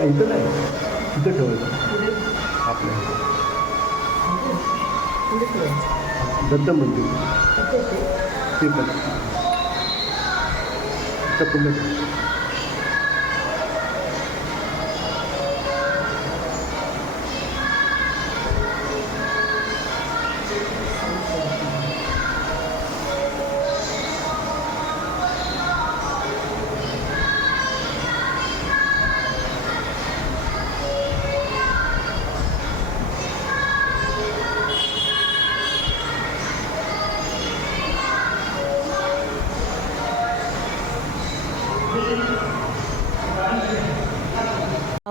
इथं नाही, इथं ठेवायचं आपल्या दत्त मंदिर ते पण इथं पुन्हा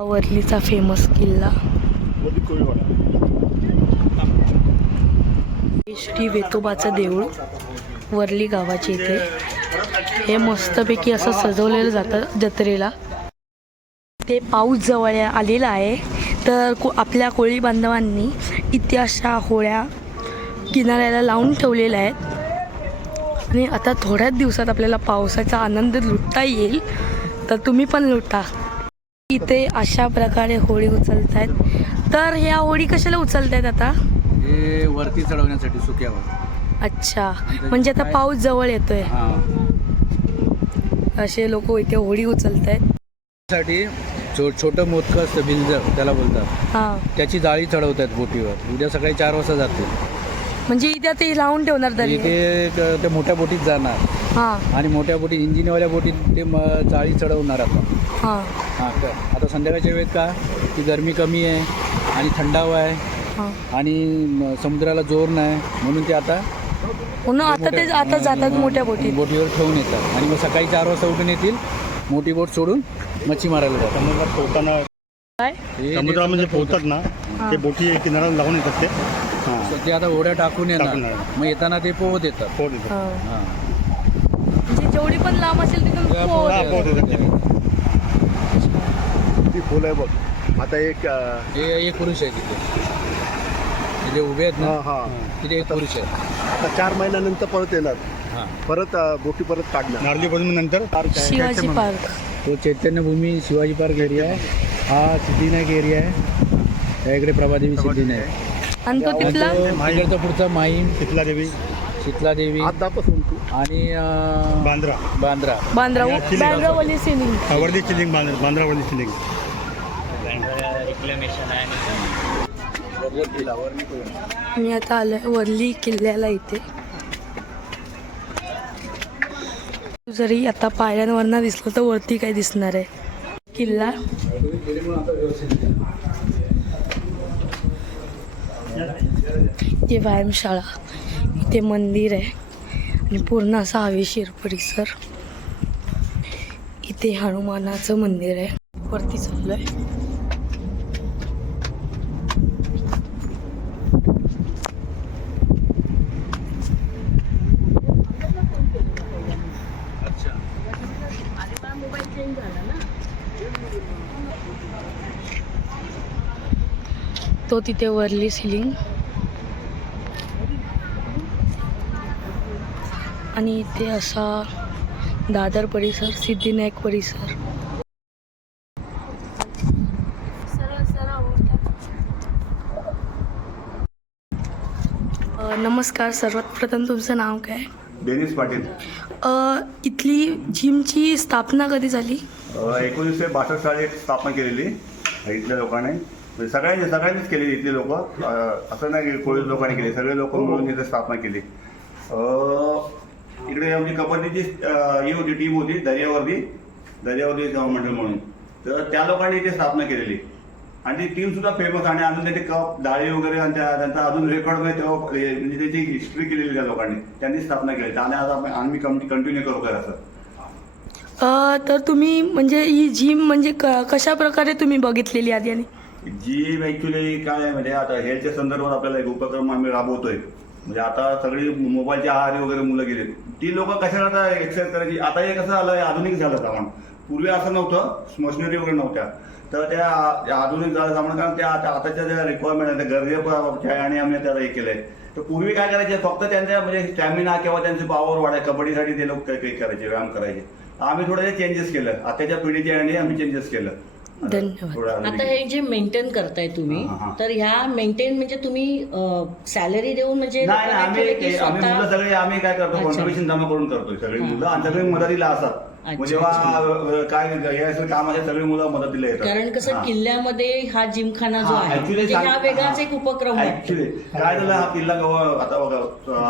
वरलीचा फेमस किल्ला श्री वेतोबाचं देऊळ वरली गावाचे इथे हे मस्तपैकी असं सजवलेलं जातं जत्रेला. ते पाऊस जवळ आलेला आहे तर आपल्या कोळी बांधवांनी इथे अशा होळ्या किनाऱ्याला लावून ठेवलेल्या आहेत आणि आता थोड्याच दिवसात आपल्याला पावसाचा आनंद लुटता येईल, तर तुम्ही पण लुटा. इथे अशा प्रकारे होळी उचलत आहेत. तर ह्या होळी कशाला उचलत आहेत आता? हे वरती चढवण्यासाठी सुक्यावर. अच्छा, म्हणजे आता पाऊस जवळ येतोय, असे लोक इथे होळी उचलत आहेत. साठी छोटं मोदकं असतं बिंजर त्याला बोलतात, हां, त्याची जाळी चढवतात बोटीवर. उद्या सकाळी 4 वाजता जातील. म्हणजे इथे ते लावून ठेवणार तरी. इथे ते मोठ्या बोटीत जाणार हां आणि मोठ्या बोटीत इंजिनवाल्या बोटीत ते जाळी चढवणार आता. हां हां तर आता संध्याकाळच्या वेळेत का की गरमी कमी आहे आणि थंडावा आहे हां, आणि समुद्राला जोर नाही, म्हणून ते आता म्हणून आता ते आता जातात मोठ्या बोटीत. बोटीवर ठेवून येतात आणि मग सकाळी 4 वाजता उठून येतील, मोठी बोट सोडून मच्छी मारायला जातात. समुद्रात पोहताना काय समुद्रात म्हणजे पोहतात ना, ते बोटी किनाऱ्याला लावून येतात ते. So ते आता ओढ्या टाकून येणार, टाकून येणार. मग येताना ते पोहत येतात. पोहत येतात. हां, हां. म्हणजे जेवढी पण लांब असेल तिथून पोहत पोहोच. हा, पोहत येतात ते. ती फुलं आहे बघ. आता एक हे एक पुरुष आहे तिथे, तिथे उभे आहेत ना, हां तिथे एक पुरुष आहे. आता 4 महिन्यानंतर परत येणार, हां, परत बोटी परत काढणार. नारळी बदलून नंतर शिवाजी पार्क. तो चैतन्यभूमी शिवाजी पार्क एरिया आहे, हा सिद्धिविनायक एरिया आहे, त्या इकडे प्रभादेवी सिद्धिविनायक आणि तो तिथला तिकडचा पुढचा माहीम, शीतला देवी, शीतलादेवी आतापासून तू आणि बांद्रा, बांद्रा. बांद्रावली सिलिंग. वर्ली चिलिंग, बांद्रावरली चिलिंग. मी आता आलोय वरली किल्ल्याला. इथे जरी आता पायऱ्यांवरनं दिसलं तर वरती काय दिसणार आहे किल्ला. इथे व्यायामशाळा, इथे मंदिर आहे आणि पूर्ण असा हवेशीर परिसर. इथे हनुमानाचं मंदिर आहे. वरती चाललोय. तो तिथे वरली सिलिंग आणि इथे असा दादर परिसर, सिद्धिविनायक परिसर. नमस्कार, सर्वात प्रथम तुमचं नाव काय? डेनिस पाटील. इथली जिमची स्थापना कधी झाली? 1962 साली एक स्थापना केलेली इथल्या लोकांनी, म्हणजे सगळ्यांनीच केली. इथले लोक, असं नाही की कोळी लोकांनी केली, सगळे लोक मिळून इथे स्थापना केली. इकडे आमची कबड्डीची ही होती, टीम होती दर्यावर्दी मंडळ म्हणून, तर त्या लोकांनी इथे स्थापना केलेली आणि ती टीम सुद्धा फेमस. आणि अजून त्याचे कप डाळी वगैरे आणि त्यांचा अजून रेकॉर्ड नाही तेव्हा, म्हणजे त्याची हिस्ट्री केलेली त्या लोकांनी, त्यांनी स्थापना केली आणि आता आम्ही कंटिन्यू करू काय असं. तर तुम्ही म्हणजे ही जिम म्हणजे कशा प्रकारे तुम्ही बघितलेली आधी? आणि जिम ॲक्च्युली काय आहे म्हणजे आता हेल्थच्या संदर्भात आपल्याला एक उपक्रम आम्ही राबवतोय. म्हणजे आता सगळी मोबाईलच्या आहारी वगैरे मुलं गेली, ती लोक कशाला आता एक्सरसाइज करायची. आता हे कसं झालं, आधुनिक झालं सामान. पूर्वी असं नव्हतं, मशिनरी वगैरे नव्हत्या, तर त्या आधुनिक झालं सामान. कारण त्या आताच्या ज्या रिक्वायरमेंट आहे त्या गरजेच्या आणि आम्ही त्याला हे केलंय. तर पूर्वी काय करायचे, फक्त त्यांच्या म्हणजे स्टॅमिना किंवा त्यांची पॉवर वाढाय, कबड्डीसाठी ते लोक काही करायचे, व्यायाम करायचे. आम्ही थोडं चेंजेस केलं, आताच्या पिढीच्या आणि आम्ही चेंजेस केलं. धन्यवाद. आता हे जे मेंटेन करताय तुम्ही, हा. तर ह्या मेंटेन म्हणजे तुम्ही सॅलरी देऊन म्हणजे नाही लोकांना आम्ही ठेवलं की आम्ही स्वतः? मुलं सगळे आम्ही काय करतो अच्छा. कॉन्ट्रिब्युशन जमा करून करतोय सगळी मुलं आणि सगळी मदतीला असतात. अच्छा, मग जेव्हा काय हे असेल कामाचे सगळी मुलं मदतीला येतात. कारण कसं हा. किल्ल्यामध्ये हा जिमखाना जो हा, आहे actually म्हणजे हा वेगळाच एक उपक्रम आहे. ऍक्च्युली काय झालं हा किल्ला आता बघा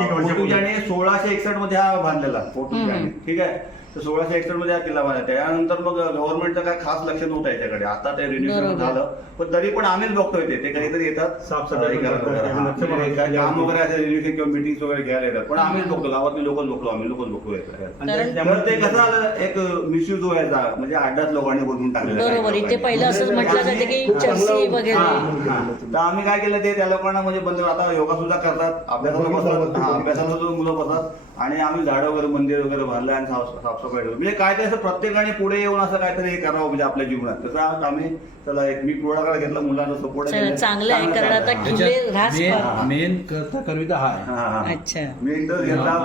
पोर्तुगीजाने 1661 मध्ये हा बांधलेला पोर्तुगीजाने, ठीक आहे. तर 1661 मध्ये हा किल्ला बांधला. त्यानंतर मग गव्हर्नमेंटचं काय खास लक्ष नव्हतं याच्याकडे. आता ते रिन्युएशन बरोबर. झालं पण तरी पण आम्हीच बघतोय ते काहीतरी येतात साफसफाई करतात. काय काम वगैरे असेल रिन्युएशन किंवा मिटिंग वगैरे घ्यायला येतात पण आम्हीच बघतो गावातले लोकच बघतो आम्ही लोकच बघतो कारण- त्यामुळे ते कसं झालं एक मिसयूज व्हायचा म्हणजे अड्डाच लोकांनी बनवून टाकलेला बरोबर. इथे पहिलं असंच म्हटलं जातं की चर्ची वगैरे. तर आम्ही काय केलं ते त्या लोकांना म्हणजे बंद आता योगा सुद्धा करतात अभ्यासाला बसतात अभ्यासाला सुद्धा मुलं बसतात आणि आम्ही झाडं वगैरे मंदिर वगैरे भरले आणि साफसफाई ठेवली. म्हणजे काय ते असं प्रत्येकाने पुढे येऊन असं काहीतरी करावं म्हणजे आपल्या जीवनात तसं आज आम्ही चला एक मी पुढाकार घेतला मुलांचा सपोर्ट चला, चांगलं आहे, कारण आता किल्ले ऱ्हास पाव. मेन करता करविता हा आहे. अच्छा. मी तर घेतला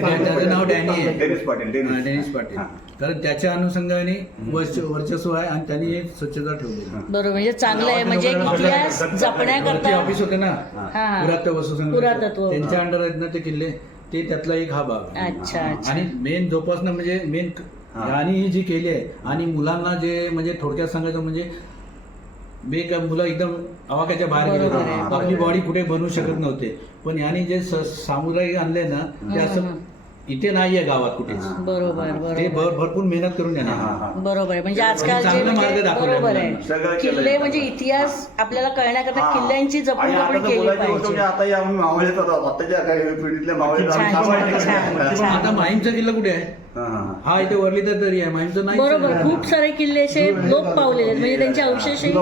त्याचं नाव डॅनी आहे. डेनिस पाटील हा, डेनिस पाटील. कारण त्याच्या अनुषंगाने वर्चस्व आहे आणि त्यांनी एक स्वच्छता ठेवली. बरोबर. म्हणजे चांगलं आहे म्हणजे एक इतिहास वरती जपण्याकरता. ऑफिस होते ना हा. पुरातत्व वस्तू संग्रह. पुरातत्व. त्यांच्या अंडर आहेत ना ते किल्ले ते त्यातला एक हा भाग. अच्छा, अच्छा. आणि मेन जोपासना म्हणजे मेन आणि ही जी केली आहे आणि मुलांना जे म्हणजे थोडक्यात सांगायचं म्हणजे मुलं एकदम आवाक्याच्या बाहेर गेले बरोबर आहे, होते. बरोबर. आपली बॉडी कुठे बनवू शकत नव्हते पण याने जे सामुदायिक आणले ना ते असं इथे नाहीये गावात कुठेच. बरोबर ते बरोबर भरपूर मेहनत करून येणार. बरोबर आहे. म्हणजे आजकाल जे चांगला मार्ग म्हणजे दाखवलाय बरोबर सगळं आहे केलंय. किल्ले म्हणजे इतिहास आपल्याला कळण्याकरता हा. किल्ल्यांची आणि जपणूक आता आपण तर केली बोलायची गोष्ट म्हणजे पाहिजे. आता आम्ही मावळेच आहोत आताच्या काही पिढीतल्या मावळे छान, छान, छान. आता माहीमचा किल्ला कुठे आहे? हा इथे वरली तर तरी आहे माहीमचं नाही. बरोबर. खूप सारे किल्ले असे लोप पावलेले आहेत म्हणजे त्यांचे अवशेषही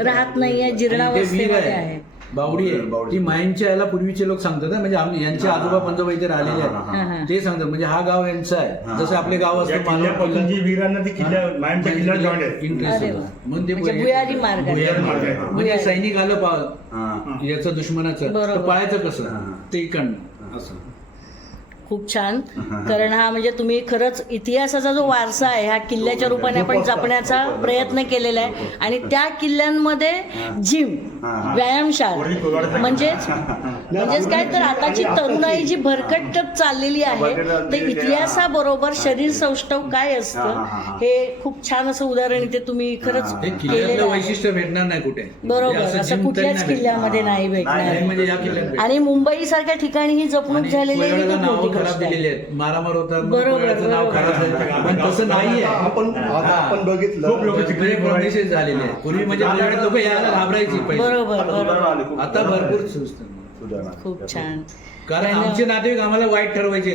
राहत नाहीये, जीर्णावस्थेमध्ये आहे. बावडी आहे ती माहीमच्या याला पूर्वीचे लोक सांगतात ना म्हणजे यांचे आजोबा पंजोबा इथे राहिलेले हा. आहेत ते सांगतात म्हणजे हा गाव यांचा आहे जसं आपले गाव या असतं किल्ल्यापासून जी वीरांना ती किल्ल्या मायमच्या किल्ल्यात जॉईंट आहे. इंटरेस्ट अरे वा. म्हणून ते म्हणजे भुयारी मार्ग आहे. भुयारी मार्ग आहे. म्हणजे भुयारी. सैनिक आलं याचं दुश्मनाचं तर बरोबर. पळायचं कसं ते इकडनं असं. खूप छान. कारण हा म्हणजे तुम्ही खरंच इतिहासाचा जो वारसा आहे हा किल्ल्याच्या रूपाने आपण जपण्याचा प्रयत्न केलेला आहे आणि त्या किल्ल्यांमध्ये जिम व्यायामशाळा म्हणजेच काय तर आताची तरुणाई जी भरकटत चाललेली आहे ते इतिहासाबरोबर शरीर सौष्ठव काय असतं हे खूप छान असं उदाहरण इथे तुम्ही खरंच ते केलेलं किल्ल्यातलं आहे. वैशिष्ट्य भेटणार नाही कुठे. बरोबर. म्हणजे असं gym कुठल्याच तरी नाही किल्ल्यामध्ये नाही भेटणार. भेटणार. म्हणजे या किल्ल्यात भेटणार. आणि मुंबई सारख्या ठिकाणी ही जपणूक आणि झालेली आहे ही कोयवाड्याला खूप मोठी नावं खराब गोष्ट दिलेली आहे. आहेत मारामार होतात बरोबर, कोयवाड्याचं नाव बरोबर. खराब झालं पण तसं नाहीये. आपण बघितलं खूप लोक सगळे परदेशीच झालेले आहेत. पूर्वी म्हणजे कोयवाड्यात लोक यायला घाबरायची पहिले. बरोबर बरोबर. आता भरपूर सुचतं. सुधारणा खूप छान. कारण आमचे नातेवाईक आम्हाला वाईट ठरवायचे